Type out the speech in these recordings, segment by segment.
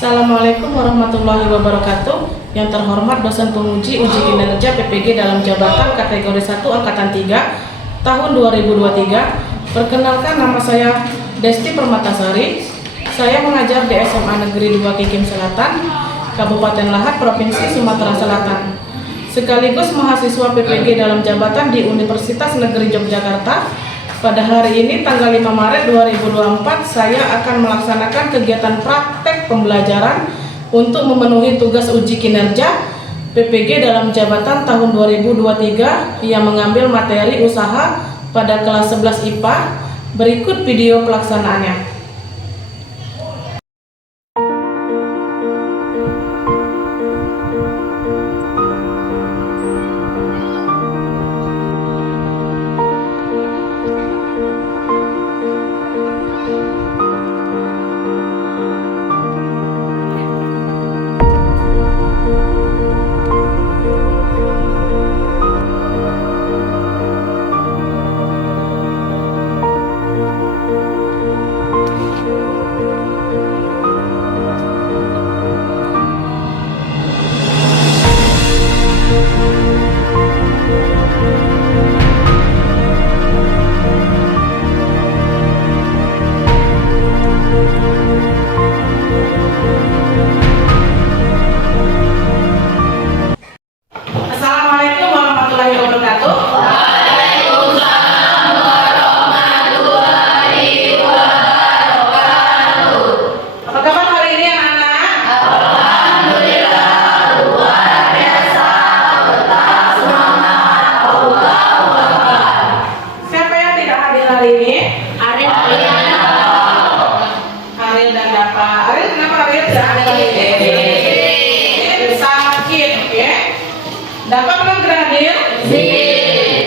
Assalamualaikum warahmatullahi wabarakatuh. Yang terhormat dosen penguji uji kinerja PPG dalam jabatan kategori 1 angkatan 3 tahun 2023. Perkenalkan, nama saya Desti Permatasari. Saya mengajar di SMA Negeri 2 Kikim Selatan, Kabupaten Lahat, Provinsi Sumatera Selatan. Sekaligus mahasiswa PPG dalam jabatan di Universitas Negeri Yogyakarta. Pada hari ini tanggal 5 Maret 2024 saya akan melaksanakan kegiatan praktek pembelajaran untuk memenuhi tugas uji kinerja PPG dalam jabatan tahun 2023 yang mengambil materi usaha pada kelas 11 IPA. Berikut video pelaksanaannya. Sakit, oke? Dapat belum hadir? Sip.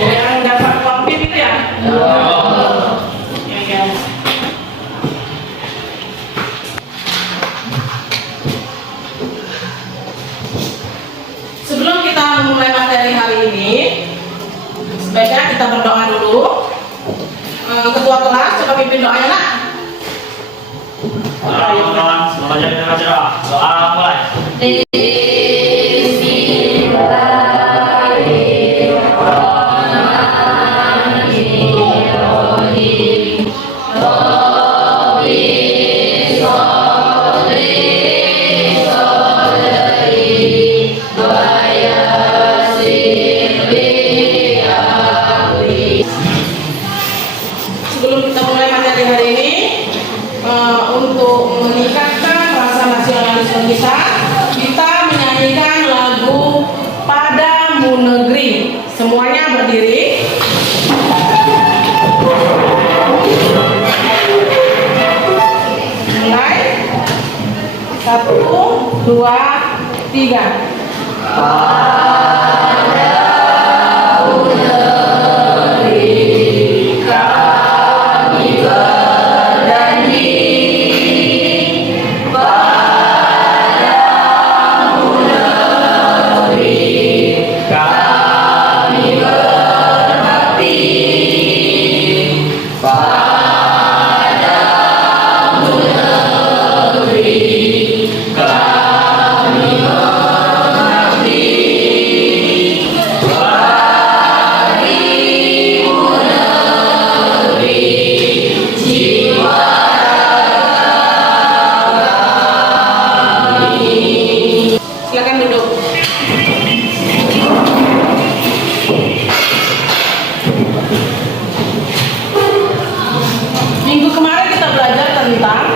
Yang dapat COVID itu ya? Ya. Sebelum kita memulai materi hari ini, sebaiknya kita berdoa dulu. Ketua kelas, coba pimpin doanya, nak. Selamat jaga doa mulai. Sebelum kita mulai materi hari ini, untuk meningkatkan rasa nasionalisme kita menyanyikan lagu Padamu Negeri. Semuanya berdiri. Mulai. 1, 2, 3. Silakan duduk. Minggu kemarin kita belajar tentang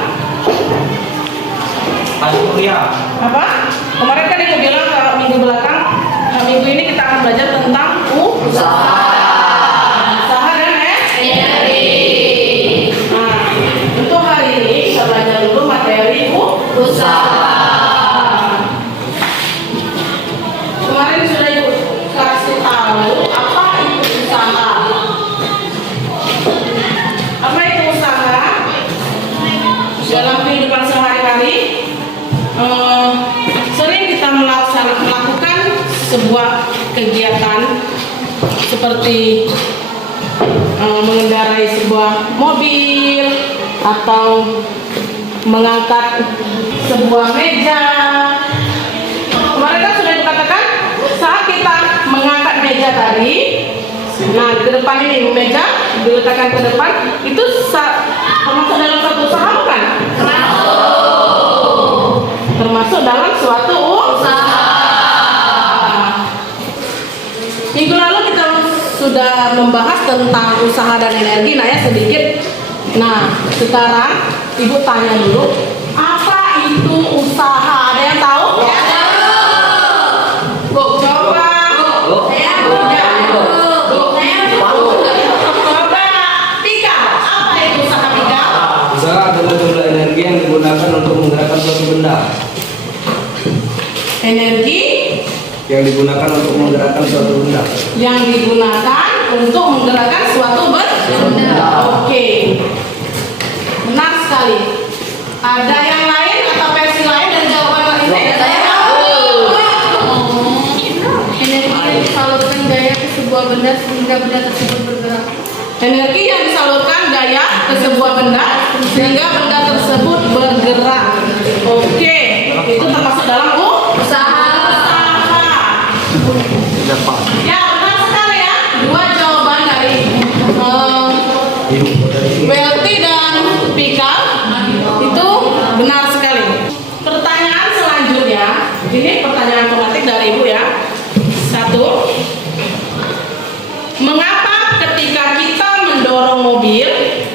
apa? Kemarin kan aku bilang kalau minggu belakang, minggu ini kita akan belajar tentang usaha dan energi. Nah, untuk hari ini kita belajar dulu materi usaha. Kemarin sudah ibu kasih tahu apa itu usaha. Apa itu usaha? Dalam kehidupan sehari-hari, sering kita melakukan sebuah kegiatan seperti mengendarai sebuah mobil atau mengangkat sebuah meja. Kemarin kan sudah dikatakan saat kita mengangkat meja tadi, nah di depan ini meja diletakkan ke depan, itu termasuk dalam suatu usaha bukan? Termasuk dalam suatu usaha. Minggu lalu kita sudah membahas tentang usaha dan energi, nah ya sedikit. Nah sekarang ibu tanya dulu, apa itu usaha? Ada yang tahu? Bu, coba. Coba Tika, apa itu usaha Tika? Usaha adalah jumlah energi yang digunakan untuk menggerakkan suatu benda. Energi Yang digunakan untuk menggerakkan suatu benda. yang digunakan untuk menggerakkan suatu benda. Oke, benar sekali. Ada yang lain atau versi lain dari jawaban ini? Energi yang disalurkan gaya ke sebuah benda sehingga benda tersebut bergerak. Energi yang disalurkan gaya ke sebuah benda sehingga benda tersebut bergerak. Oke, itu termasuk dalam usaha. Ya, benar sekali ya. Dua jawaban dari Welty dan Pika itu benar sekali. Pertanyaan selanjutnya, ini pertanyaan tematik dari Ibu ya. 1. Mengapa ketika kita mendorong mobil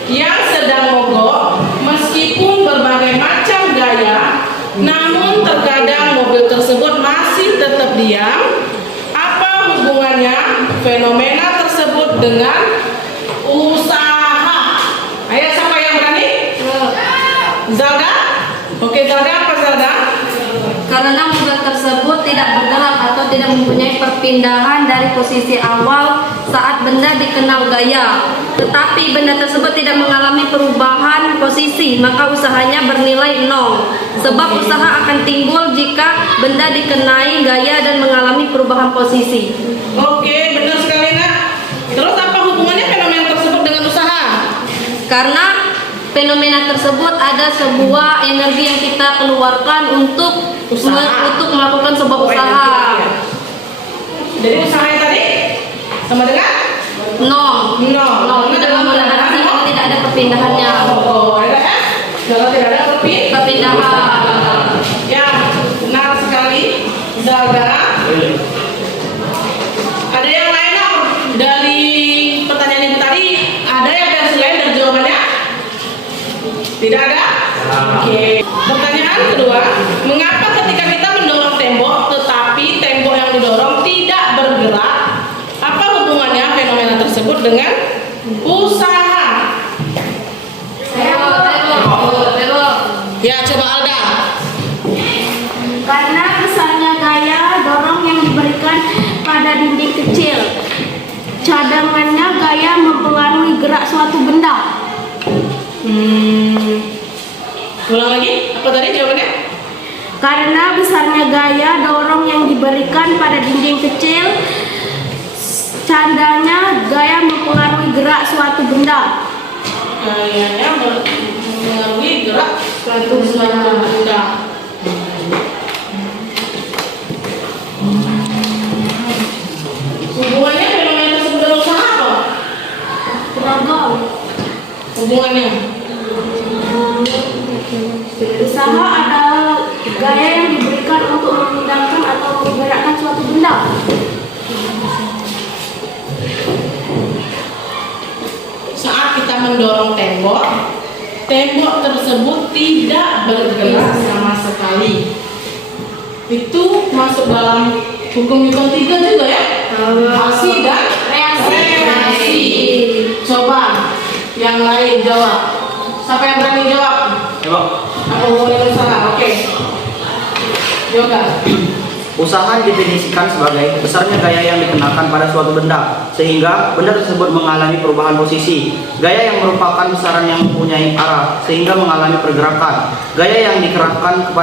yang sedang mogok, meskipun berbagai macam gaya, namun terkadang mobil tersebut masih tetap diam? Apa hubungannya fenomena tersebut dengan usaha? Ayo, siapa yang berani? Zalda? Oke, Zalda, apa Zalda? Karena mobil tersebut tidak bergerak atau tidak mempunyai perpindahan dari posisi awal saat benda dikenal gaya, tetapi benda tersebut tidak mengalami perubahan posisi, maka usahanya bernilai 0. Sebab usaha akan timbul jika benda dikenai gaya dan mengalami perubahan posisi. Oke, benar sekali nak. Terus apa hubungannya fenomena tersebut dengan usaha? Karena fenomena tersebut ada sebuah energi yang kita keluarkan untuk melakukan sebuah usaha. Jadi usaha yang tadi sama dengan No, tidak memulihkan karena tidak ada perpindahannya. Oh, ada ya? Kalau tidak ada Perpindahan. Ya, benar sekali. Zalda. Ada yang lain nak? Dari pertanyaan ibu tadi, ada yang versi lain dari jawabannya? Tidak ada? Oke. Pertanyaan kedua, mengapa ketika kita mendorong tembok, tetapi tembok yang didorong tidak bergerak? Apa hubungannya fenomena tersebut dengan usaha? Ya, coba Alda. Karena besarnya gaya dorong yang diberikan pada dinding kecil, cadangannya gaya mempengaruhi gerak suatu benda. Ulang lagi, apa tadi jawabannya? Karena besarnya gaya dorong yang diberikan pada dinding kecil, cadangannya gaya mempengaruhi gerak suatu benda. Gayanya mempengaruhi gerak suatu benda. Hubungannya fenomena tersebut dengan usaha apa? Beragam. Hubungannya? Usaha adalah gaya yang diberikan untuk memindahkan atau menggerakkan suatu benda. Saat kita mendorong tembok, tembok tersebut tidak bergerak sama sekali. Itu masuk dalam hukum Newton 3 juga ya? Aksi dan reaksi. Coba yang lain jawab. Siapa yang berani jawab? Coba. Apa hubungannya dengan usaha? Oke. Yoga. Usaha didefinisikan sebagai besarnya gaya yang dikenakan pada suatu benda, sehingga benda tersebut mengalami perubahan posisi. Gaya yang merupakan besaran yang mempunyai arah, sehingga mengalami pergerakan. Gaya yang dikerahkan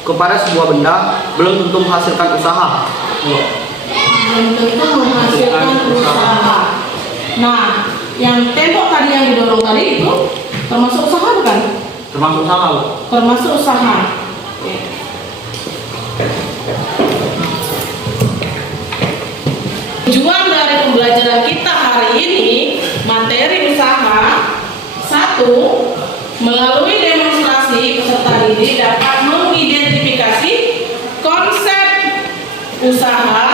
kepada sebuah benda belum tentu menghasilkan usaha. Belum tentu menghasilkan usaha. Nah, yang tembok tadi yang didorong tadi itu termasuk usaha bukan? Termasuk usaha, Bu. Termasuk usaha. Tujuan dari pembelajaran kita hari ini, materi usaha. 1. Melalui demonstrasi, peserta didik dapat mengidentifikasi konsep usaha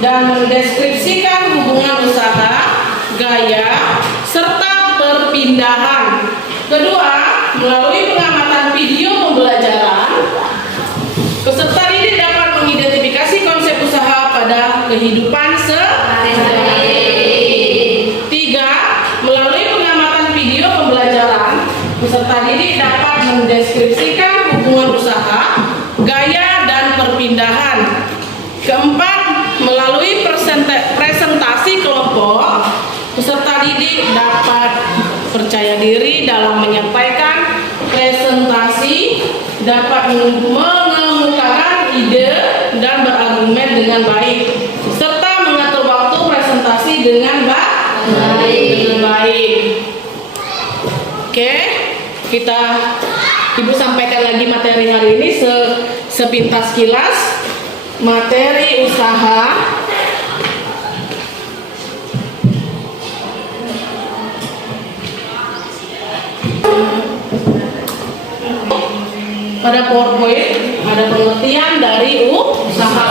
dan mendeskripsikan hubungan usaha, gaya, serta perpindahan. 2. Melalui pengamatan video pembelajaran, peserta didik dapat mengidentifikasi konsep usaha pada kehidupan sehari-hari. 3. Melalui pengamatan video pembelajaran, peserta didik dapat mendeskripsikan hubungan usaha, gaya, dan perpindahan. 4. Melalui presentasi kelompok, peserta didik dapat percaya diri dalam menyampaikan presentasi, dapat mengemukakan ide dan berargumen dengan baik, serta mengatur waktu presentasi dengan baik. Oke, Ibu sampaikan lagi materi hari ini sepintas kilas. Materi usaha. Pada PowerPoint ada pengertian dari usaha.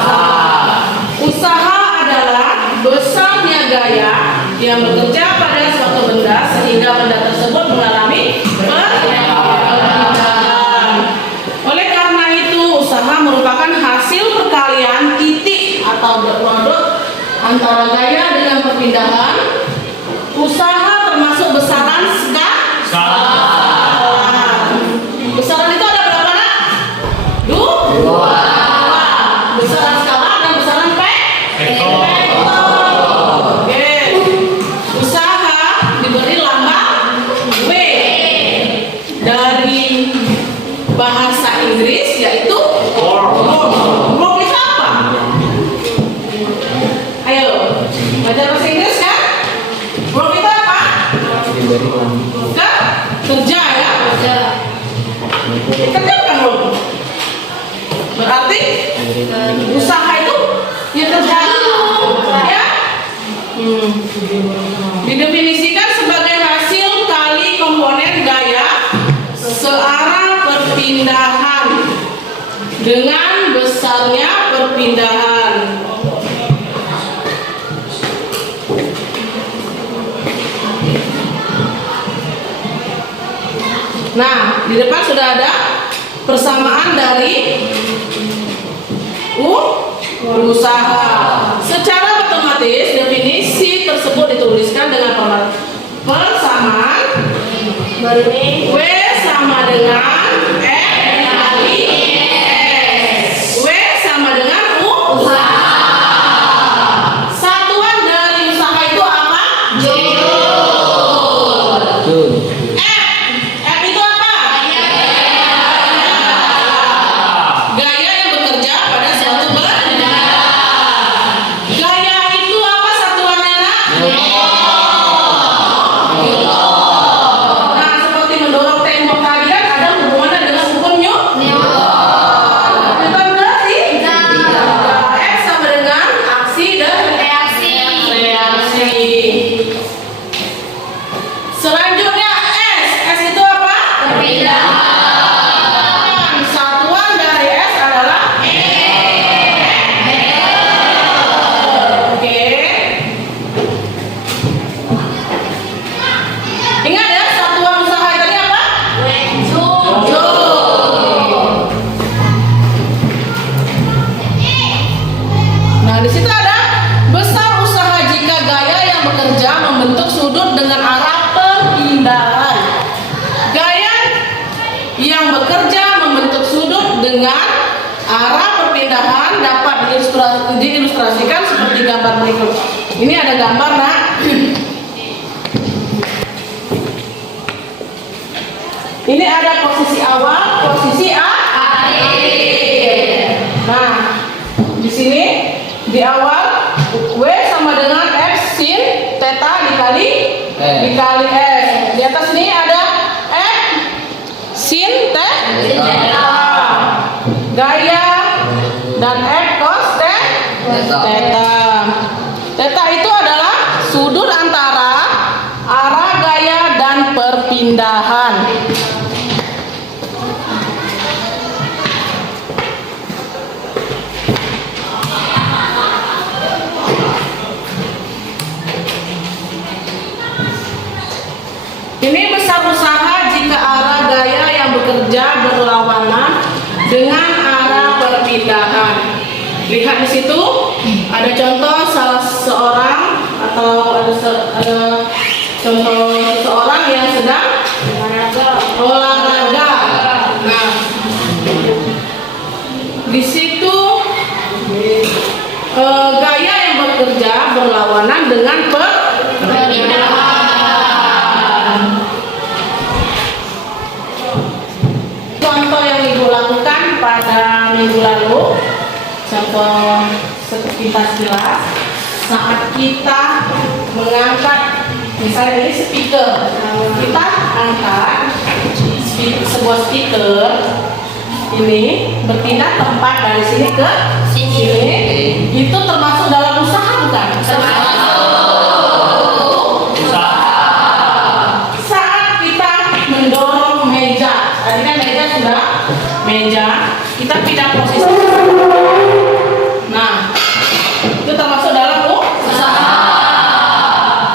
Usaha adalah besarnya gaya yang bekerja pada suatu benda sehingga benda tersebut mengalami perpindahan. Oleh karena itu, usaha merupakan hasil perkalian titik atau produk antara gaya dengan perpindahan. Usaha termasuk besaran skala. Besaran itu ada berapa, Nak? 2. Besaran skala dan besaran vektor. Oke. Usaha diberi lambang W dari bahasa Inggris, yaitu work itu apa? Ayo, belajar bahasa Inggris kan? Work itu apa? Kerja ya? Kerja bukan work. Berarti usaha itu ya kerja dulu, ya? Didefinisikan sebagai hasil kali komponen gaya searah perpindahan dengan besarnya perpindahan. Nah, di depan sudah ada persamaan dari usaha. Secara otomatis definisi tersebut dituliskan dengan persamaan W sama dengan F kali S. W sama dengan usaha. Satuan dari usaha itu apa? F itu apa? Gaya yang bekerja pada suatu benda. Gaya itu apa satuannya, Nak? Nah, seperti mendorong tembok tadi kan ada hubungannya dengan hukum Newton. Bukan berarti? F sama dengan aksi dan reaksi. Selanjutnya S itu apa? Perpindahan. Satuan dari S adalah Oke. Ingat ya, satuan usaha tadi apa? Joule. Nah, di situ ada besar usaha jika gaya yang bekerja membentuk sudut dengan arah perpindahan. Gaya yang bekerja membentuk sudut dengan arah perpindahan dapat diilustrasikan seperti gambar berikut. Ini ada gambar, Nak. Ini ada posisi awal, posisi akhir. Nah, di sini di awal W sama dengan F sin theta dikali S. Di atas ini ada F sin theta. Gaya dan F cos theta. Theta itu adalah sudut antara arah gaya dan perpindahan. Ini besar usaha jika arah gaya yang bekerja berlawanan dengan arah perpindahan. Lihat di situ ada contoh salah seorang atau ada contoh seseorang yang sedang olahraga. Nah, di situ gaya yang bekerja berlawanan dengan perpindahan. Contoh yang Ibu lakukan pada minggu lalu, contoh sepintas jelas, saat kita mengangkat, misalnya ini speaker, kita angkat sebuah speaker ini berpindah tempat dari sini ke sini, itu termasuk dalam usaha bukan? Saat kita mendorong meja, tadi kan meja sudah meja, kita pindah posisi. Nah, itu termasuk dalam usaha.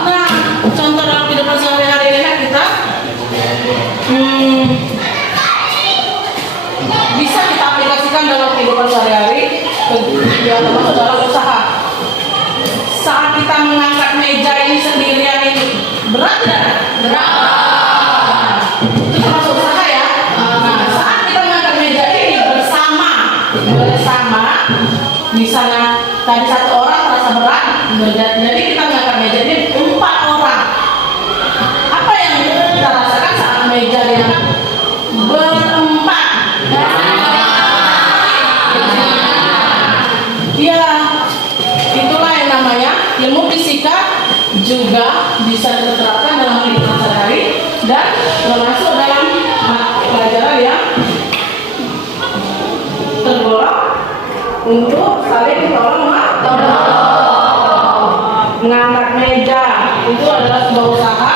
Nah, contoh dalam kehidupan sehari-hari ini kita bisa kita aplikasikan dalam kehidupan sehari-hari, ya termasuk dalam usaha. Saat kita mengangkat meja ini sendirian ini berat tidak? Berat. Itu termasuk usaha ya. Nah, saat kita mengangkat meja ini bersama, misalnya tadi satu orang terasa berat, jadi kita mengangkat meja ini 4 orang. Apa yang kita rasakan saat meja yang berempat? Ya, itulah yang namanya ilmu fisika, juga bisa diterapkan dalam kehidupan sehari-hari dan termasuk dalam pelajaran yang tergolong untuk saling tolong mengangkat meja. Itu adalah sebuah usaha.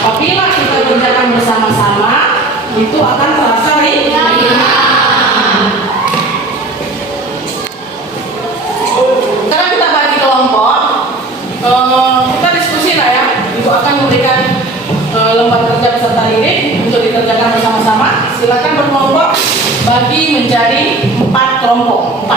Apabila kita kerjakan bersama-sama, itu akan terasa ringan. Sekarang kita bagi kelompok, kita diskusi lah ya. Ibu akan memberikan lembar kerja peserta didik untuk dikerjakan bersama-sama. Silakan berkelompok bagi menjadi 4 kelompok, 5.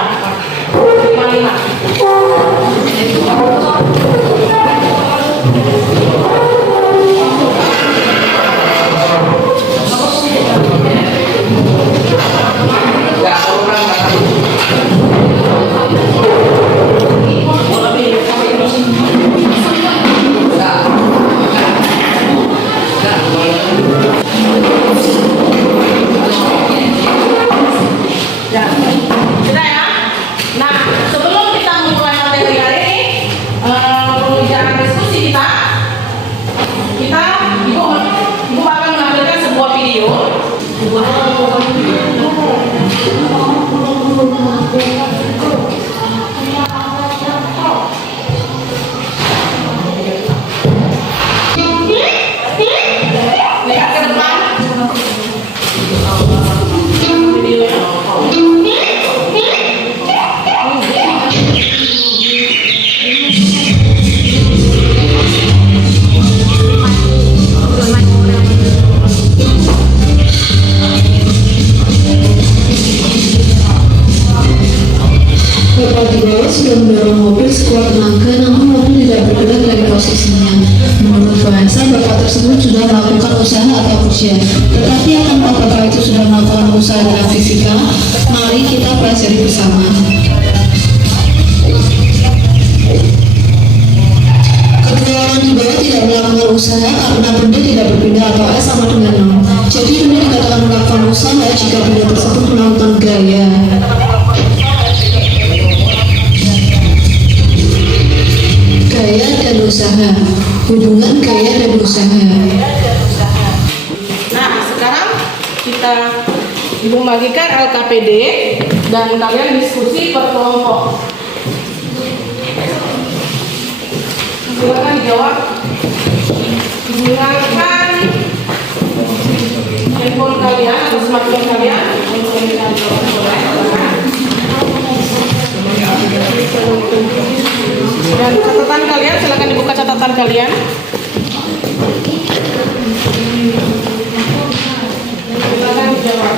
Ya, sudah ya. Nah, sebelum kita mulai materi hari ini, pembicaraan diskusi kita, ibu akan menampilkan sebuah video. Lihat ke depan. Bapak di bawah sudah mendorong mobil sekuat tenaga, namun mobil tidak bergerak dari posisinya. Menurut bahasa, bapak tersebut sudah melakukan usaha atau kerja. Tetapi apakah bapak itu sudah melakukan usaha dalam fisika? Mari kita pelajari bersama. Kedua orang di bawah tidak melakukan usaha karena benda tidak berpindah atau S sama dengan 0. Jadi benda dikatakan melakukan usaha jika benda tersebut melakukan gaya. Gaya dan usaha. Hubungan gaya dan usaha. Nah, sekarang kita Ibu bagikan LKPD dan kalian diskusi per kelompok. Silakan dijawab. Gunakan handphone kalian atau smartphone kalian untuk menjawab. Dan catatan kalian, silakan dibuka catatan kalian. Silakan dijawab.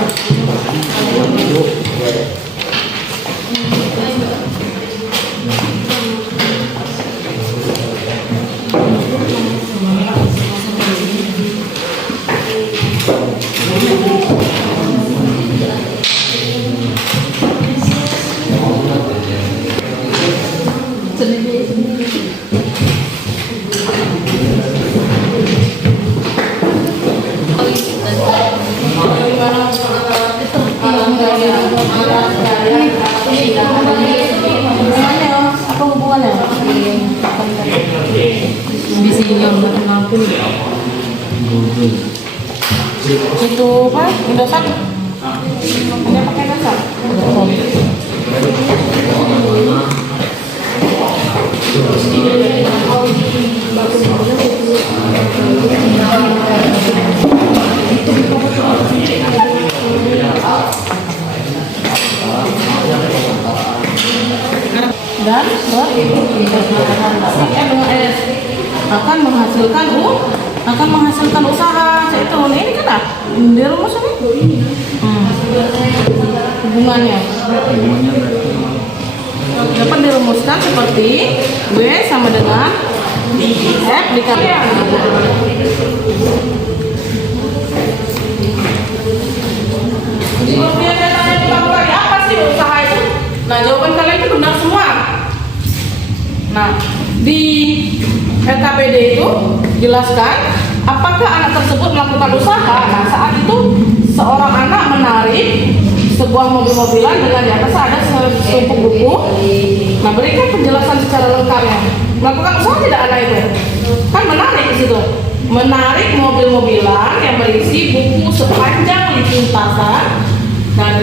Apa hubungannya? Bisa ngapain? Itu apa? Indosat? Ada pakai Indosat? Dan akan menghasilkan usaha. Itu ini kan di rumus ini. Hubungannya dapat dirumuskan seperti W sama dengan F dikali apa sih usaha itu? Nah, jawaban kalian itu benar semua. Nah, di LKPD itu jelaskan apakah anak tersebut melakukan usaha. Nah, saat itu seorang anak menarik sebuah mobil-mobilan dengan di atas ada setumpuk buku. Nah, berikan penjelasan secara lengkapnya. Melakukan usaha tidak anak itu? Kan menarik di situ. Menarik mobil-mobilan yang berisi buku sepanjang lintasan. Nah,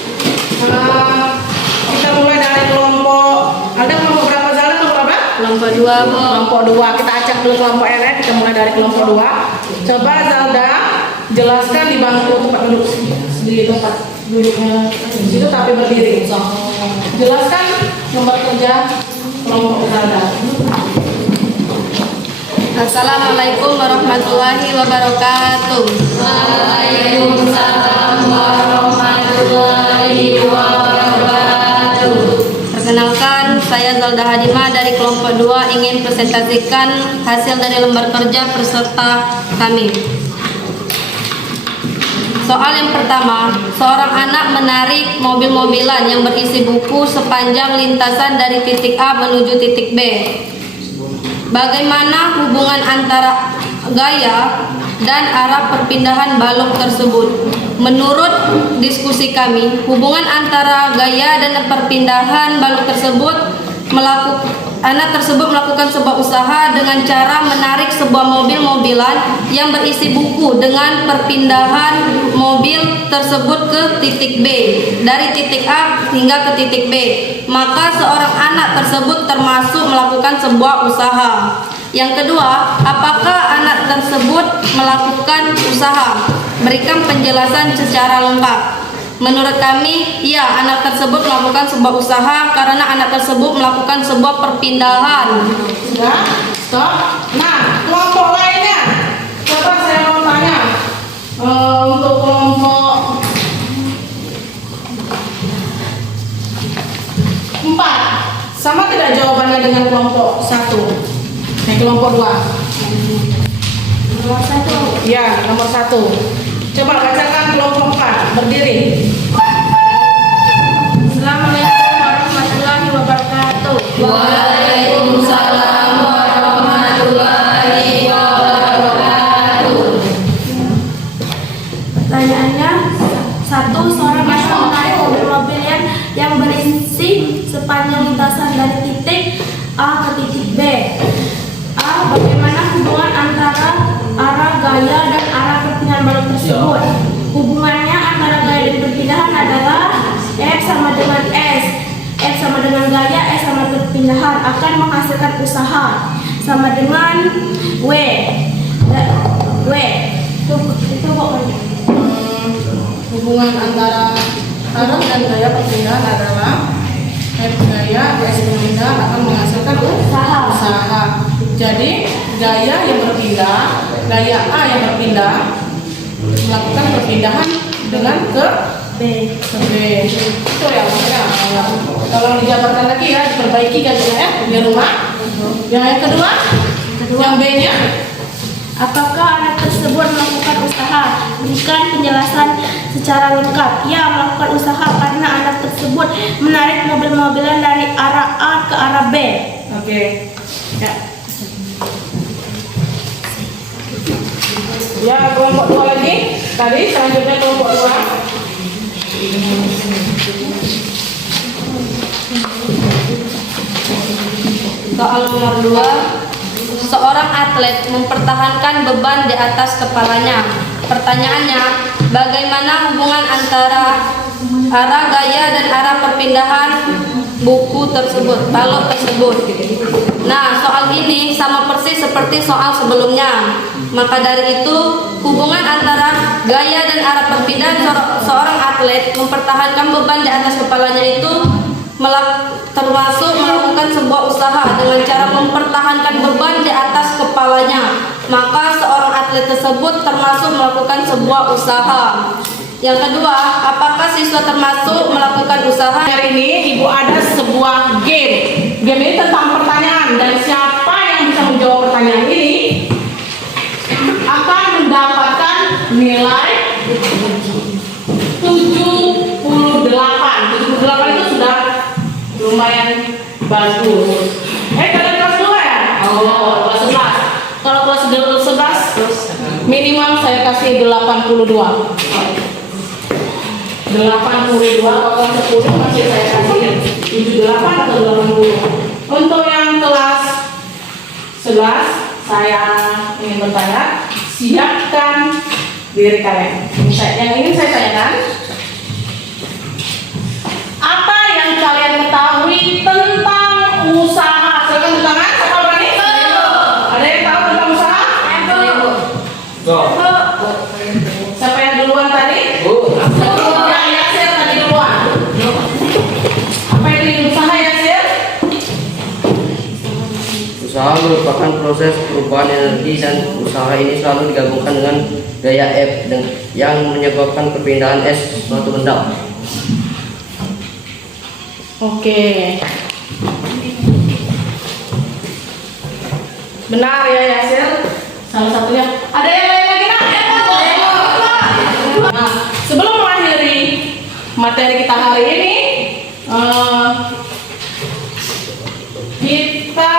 kita mulai dari kelompok. Ada kelompok berapa Zalda? Kelompok berapa? Kelompok 2, Bu. Kelompok 2. Kita acak dulu kelompok LN. Kita mulai dari kelompok 2. Coba Zalda jelaskan di bangku tempat duduk di tempat duduknya di situ tapi berdiri. Jelaskan nomor kerja kelompok Zalda. Assalamualaikum warahmatullahi wabarakatuh. Waalaikumsalam warahmatullahi wabarakatuh. Perkenalkan, saya Zalda Hadimah dari kelompok 2 ingin presentasikan hasil dari lembar kerja peserta kami. Soal yang pertama, seorang anak menarik mobil-mobilan yang berisi buku sepanjang lintasan dari titik A menuju titik B. Bagaimana hubungan antara gaya dan arah perpindahan balok tersebut? Menurut diskusi kami, hubungan antara gaya dan perpindahan balok tersebut anak tersebut melakukan sebuah usaha dengan cara menarik sebuah mobil-mobilan yang berisi buku dengan perpindahan mobil tersebut ke titik B dari titik A hingga ke titik B. Maka seorang anak tersebut termasuk melakukan sebuah usaha. Yang kedua, apakah anak tersebut melakukan usaha? Berikan penjelasan secara lengkap. Menurut kami, ya, anak tersebut melakukan sebuah usaha karena anak tersebut melakukan sebuah perpindahan. Sudah? Stop. Nah, kelompok lainnya. Coba saya mau tanya. Untuk kelompok 4, sama tidak jawabannya dengan kelompok 1? Kelompok 2. Nomor 1. Ya, nomor 1. Coba bacakan kelompok 4, berdiri. Assalamualaikum warahmatullahi wabarakatuh. Waalaikumsalam warahmatullahi wabarakatuh. Pertanyaannya, 1. Seorang anak menarik mobil-mobil yang berisi sepanjang lintasan dari titik A ke titik B. A. Bagaimana hubungan antara arah gaya dan arah perpindahan balok tersebut? Hubungannya antara gaya dan perpindahan dengan S. F sama dengan gaya, S sama perpindahan, akan menghasilkan usaha. Sama dengan W. W. Itu pokoknya. Hubungan antara arah dan gaya perpindahan adalah F gaya, S perpindahan akan menghasilkan usaha. Jadi gaya yang berpindah, gaya A yang berpindah melakukan perpindahan dengan ke B. Itu ya maksudnya. Tolong dijabarkan lagi ya, diperbaiki gajinya di rumah. Yang kedua, yang B-nya. Apakah anak tersebut melakukan usaha? Berikan penjelasan secara lengkap. Ya, melakukan usaha karena anak tersebut menarik mobil-mobilan dari arah A ke arah B. Oke. Ya. Ya, kelompok 2 lagi. Tadi selanjutnya kelompok 2. Soal nomor 2. Seorang atlet mempertahankan beban di atas kepalanya. Pertanyaannya, bagaimana hubungan antara arah gaya dan arah perpindahan buku tersebut, balok tersebut? Nah, soal ini sama persis seperti soal sebelumnya. Maka dari itu, hubungan antara gaya dan arah perpindahan seorang atlet mempertahankan beban di atas kepalanya itu termasuk melakukan sebuah usaha dengan cara mempertahankan beban di atas kepalanya. Maka seorang atlet tersebut termasuk melakukan sebuah usaha. Yang kedua, apakah siswa termasuk melakukan usaha? Hari ini Ibu ada sebuah game. Game ini tentang pertanyaan dan siapa yang bisa menjawab pertanyaan ini akan mendapatkan nilai 78. 78 itu sudah lumayan bagus. Kalian kelas 2 ya? Oh, kelas 11. Kalau kelas 11 minimal saya kasih 82. 82, kalau kelas 10 masih saya kasih 78 atau 80. Untuk yang kelas 11 saya ingin bertanya, siapkan diri kalian. Yang ingin saya tanyakan, apa yang kalian ketahui tentang usaha? Silakan tepuk tangan, siapa berani? Ada yang tahu tentang usaha? Siapa yang duluan tadi? Ya, Yasir tadi duluan. Apa itu usaha, Yasir? Usaha merupakan proses perubahan energi dan usaha ini selalu digabungkan dengan gaya F yang menyebabkan perpindahan S suatu benda. Oke. Benar ya Yasir. Salah satunya. Ada yang lain lagi nak? Nah, sebelum mengakhiri materi kita hari ini, kita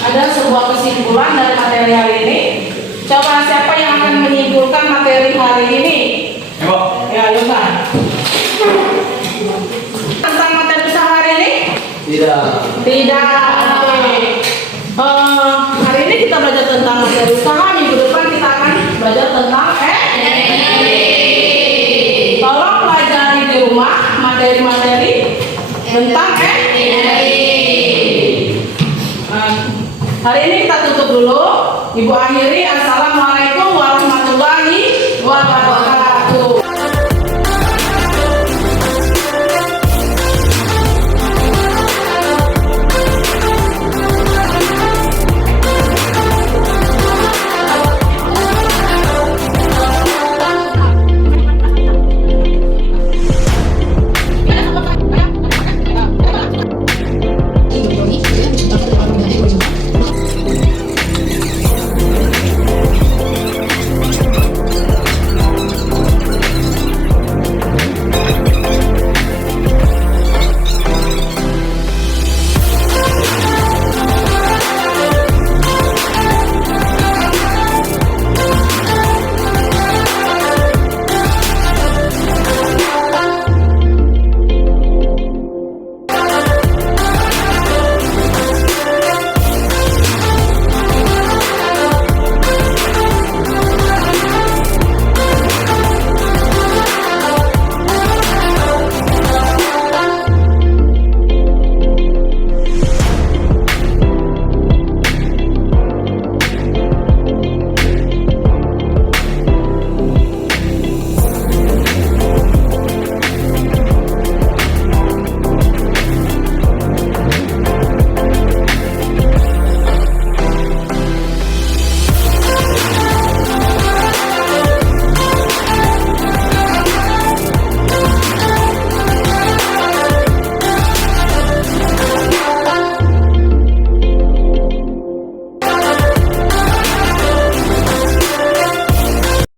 ada sebuah kesimpulan dari materi hari ini. Coba siapa yang akan menyimpulkan materi hari ini? Ya, Yoga. Tentang materi usaha hari ini? Tidak. Oke. Hari ini kita belajar tentang materi usaha. Minggu depan kita akan belajar tentang tolong pelajari di rumah materi-materi tentang hari ini kita tutup dulu. Ibu akhiri